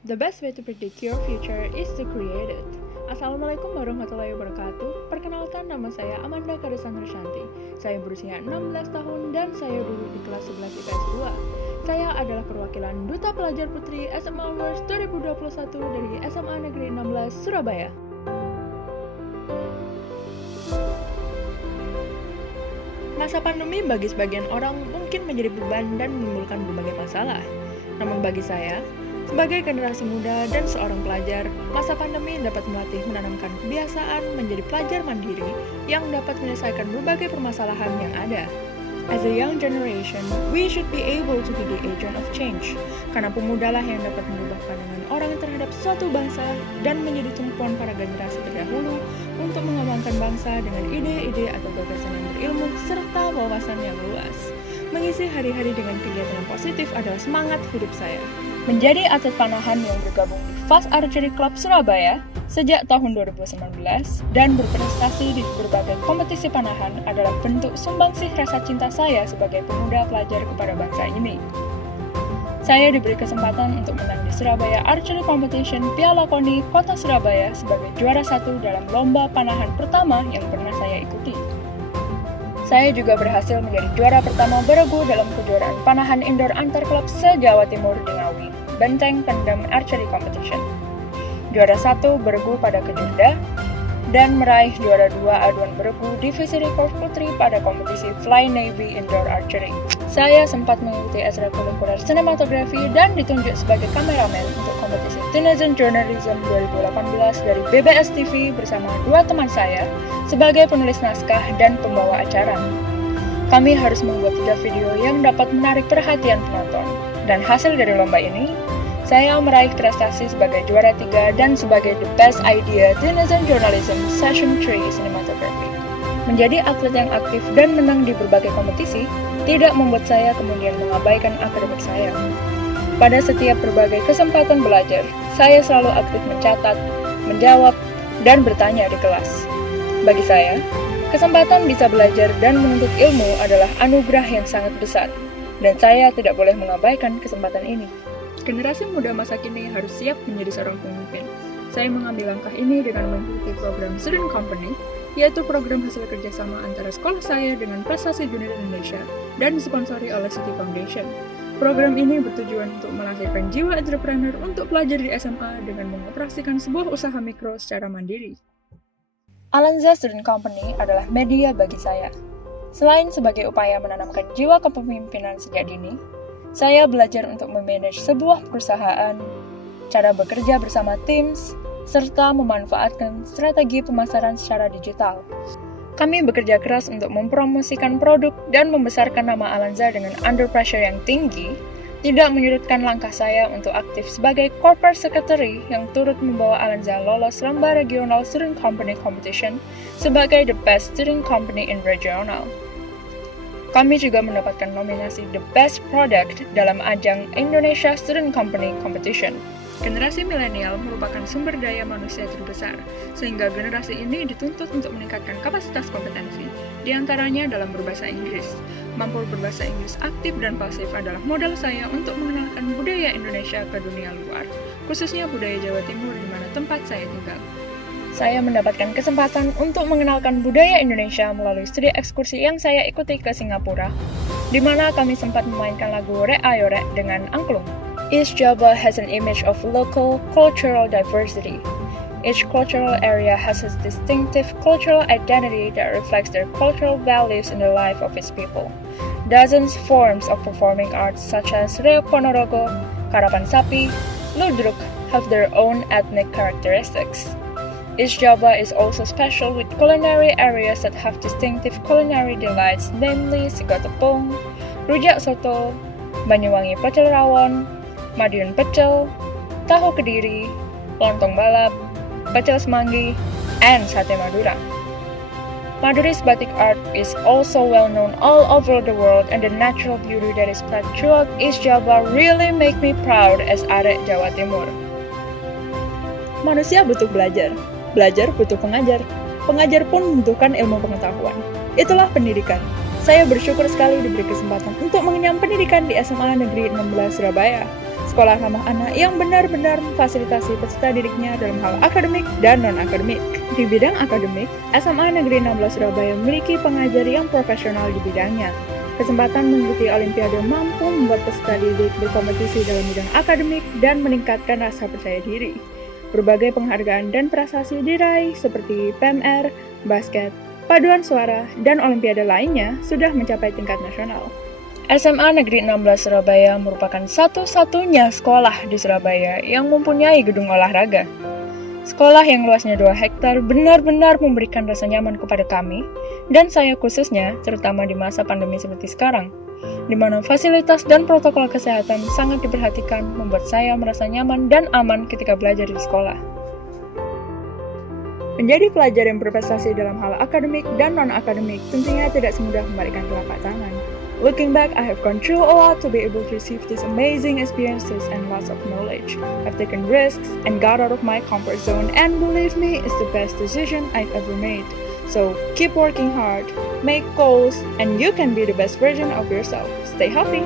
The best way to predict your future is to create it. Assalamualaikum warahmatullahi wabarakatuh. Perkenalkan, nama saya Amanda Kadesan Rishanti. Saya berusia 16 tahun dan saya duduk di kelas 11 IPS 2. Saya adalah perwakilan Duta Pelajar Putri SMA Awards 2021 dari SMA Negeri 16 Surabaya. Masa pandemi bagi sebagian orang mungkin menjadi beban dan menimbulkan berbagai masalah. Namun bagi saya, sebagai generasi muda dan seorang pelajar, masa pandemi dapat melatih menanamkan kebiasaan menjadi pelajar mandiri yang dapat menyelesaikan berbagai permasalahan yang ada. As a young generation, we should be able to be the agent of change, karena pemudalah yang dapat merubah pandangan orang terhadap suatu bangsa dan menjadi tumpuan para generasi terdahulu untuk mengembangkan bangsa dengan ide-ide atau gagasan yang berilmu serta wawasan yang luas. Mengisi hari-hari dengan kegiatan yang positif adalah semangat hidup saya. Menjadi atlet panahan yang bergabung di Fast Archery Club Surabaya sejak tahun 2019 dan berprestasi di berbagai kompetisi panahan adalah bentuk sumbangsih rasa cinta saya sebagai pemuda pelajar kepada bangsa ini. Saya diberi kesempatan untuk menang di Surabaya Archery Competition Piala KONI Kota Surabaya sebagai juara 1 dalam lomba panahan pertama yang pernah saya ikuti. Saya juga berhasil menjadi juara pertama beregu dalam kejuaraan panahan indoor antar klub se-Jawa Timur di Ngawi, Benteng Pendem Archery Competition. Juara 1 beregu pada Kejurda, dan meraih juara 2 aduan beregu divisi recurve putri pada kompetisi Fly Navy Indoor Archery. Saya sempat mengikuti ekstrakurikuler sinematografi dan ditunjuk sebagai kameramen untuk kompetisi Teenage Journalism 2018 dari BBS TV bersama dua teman saya sebagai penulis naskah dan pembawa acara. Kami harus membuat 3 video yang dapat menarik perhatian penonton, dan hasil dari lomba ini, saya meraih prestasi sebagai juara 3 dan sebagai The Best Idea Teenage Journalism Session 3 Cinematography. Menjadi atlet yang aktif dan menang di berbagai kompetisi tidak membuat saya kemudian mengabaikan akademik saya. Pada setiap berbagai kesempatan belajar, saya selalu aktif mencatat, menjawab, dan bertanya di kelas. Bagi saya, kesempatan bisa belajar dan menuntut ilmu adalah anugerah yang sangat besar, dan saya tidak boleh mengabaikan kesempatan ini. Generasi muda masa kini harus siap menjadi seorang pemimpin. Saya mengambil langkah ini dengan mengikuti program Student Company, yaitu program hasil kerjasama antara sekolah saya dengan Prestasi Junior Indonesia dan disponsori oleh City Foundation. Program ini bertujuan untuk melahirkan jiwa entrepreneur untuk pelajar di SMA dengan mengoperasikan sebuah usaha mikro secara mandiri. Alanza Student Company adalah media bagi saya. Selain sebagai upaya menanamkan jiwa kepemimpinan sejak dini, saya belajar untuk memanage sebuah perusahaan, cara bekerja bersama teams, serta memanfaatkan strategi pemasaran secara digital. Kami bekerja keras untuk mempromosikan produk dan membesarkan nama Alanza dengan under pressure yang tinggi, tidak menyurutkan langkah saya untuk aktif sebagai corporate secretary yang turut membawa Alanza lolos lomba regional student company competition sebagai the best student company in regional. Kami juga mendapatkan nominasi The Best Product dalam ajang Indonesia Student Company Competition. Generasi milenial merupakan sumber daya manusia terbesar, sehingga generasi ini dituntut untuk meningkatkan kapasitas kompetensi, diantaranya dalam berbahasa Inggris. Mampu berbahasa Inggris aktif dan pasif adalah modal saya untuk mengenalkan budaya Indonesia ke dunia luar, khususnya budaya Jawa Timur di mana tempat saya tinggal. Saya mendapatkan kesempatan untuk mengenalkan budaya Indonesia melalui studi ekskursi yang saya ikuti ke Singapura, di mana kami sempat memainkan lagu Rek Ayo Rek dengan angklung. East Java has an image of local cultural diversity. Each cultural area has its distinctive cultural identity that reflects their cultural values in the life of its people. Dozens forms of performing arts such as Reok Ponorogo, Karapan Sapi, Ludruk have their own ethnic characteristics. East Java is also special with culinary areas that have distinctive culinary delights, namely Sego Tepung, Rujak Soto, Banyuwangi Pecel Rawon, Madiun Pecel, Tahu Kediri, Lontong Balap, Pecel Semanggi, and Sate Madura. Maduri's batik art is also well known all over the world, and the natural beauty that is spread throughout East Java really make me proud as arek Jawa Timur. Manusia butuh belajar, belajar butuh pengajar, pengajar pun membutuhkan ilmu pengetahuan. Itulah pendidikan. Saya bersyukur sekali diberi kesempatan untuk mengenyam pendidikan di SMA Negeri 16 Surabaya. sekolah ramah anak yang benar-benar memfasilitasi peserta didiknya dalam hal akademik dan non-akademik. Di bidang akademik, SMA Negeri 16 Surabaya memiliki pengajar yang profesional di bidangnya. Kesempatan mengikuti Olimpiade mampu membuat peserta didik berkompetisi dalam bidang akademik dan meningkatkan rasa percaya diri. Berbagai penghargaan dan prestasi diraih seperti PMR, basket, paduan suara, dan Olimpiade lainnya sudah mencapai tingkat nasional. SMA Negeri 16 Surabaya merupakan satu-satunya sekolah di Surabaya yang mempunyai gedung olahraga. Sekolah yang luasnya 2 hektar benar-benar memberikan rasa nyaman kepada kami, dan saya khususnya, terutama di masa pandemi seperti sekarang, di mana fasilitas dan protokol kesehatan sangat diperhatikan membuat saya merasa nyaman dan aman ketika belajar di sekolah. Menjadi pelajar yang berprestasi dalam hal akademik dan non-akademik tentunya tidak semudah membalikan telapak tangan. Looking back, I have gone through a lot to be able to receive these amazing experiences and lots of knowledge. I've taken risks and got out of my comfort zone, and believe me, it's the best decision I've ever made. So keep working hard, make goals, and you can be the best version of yourself. Stay healthy!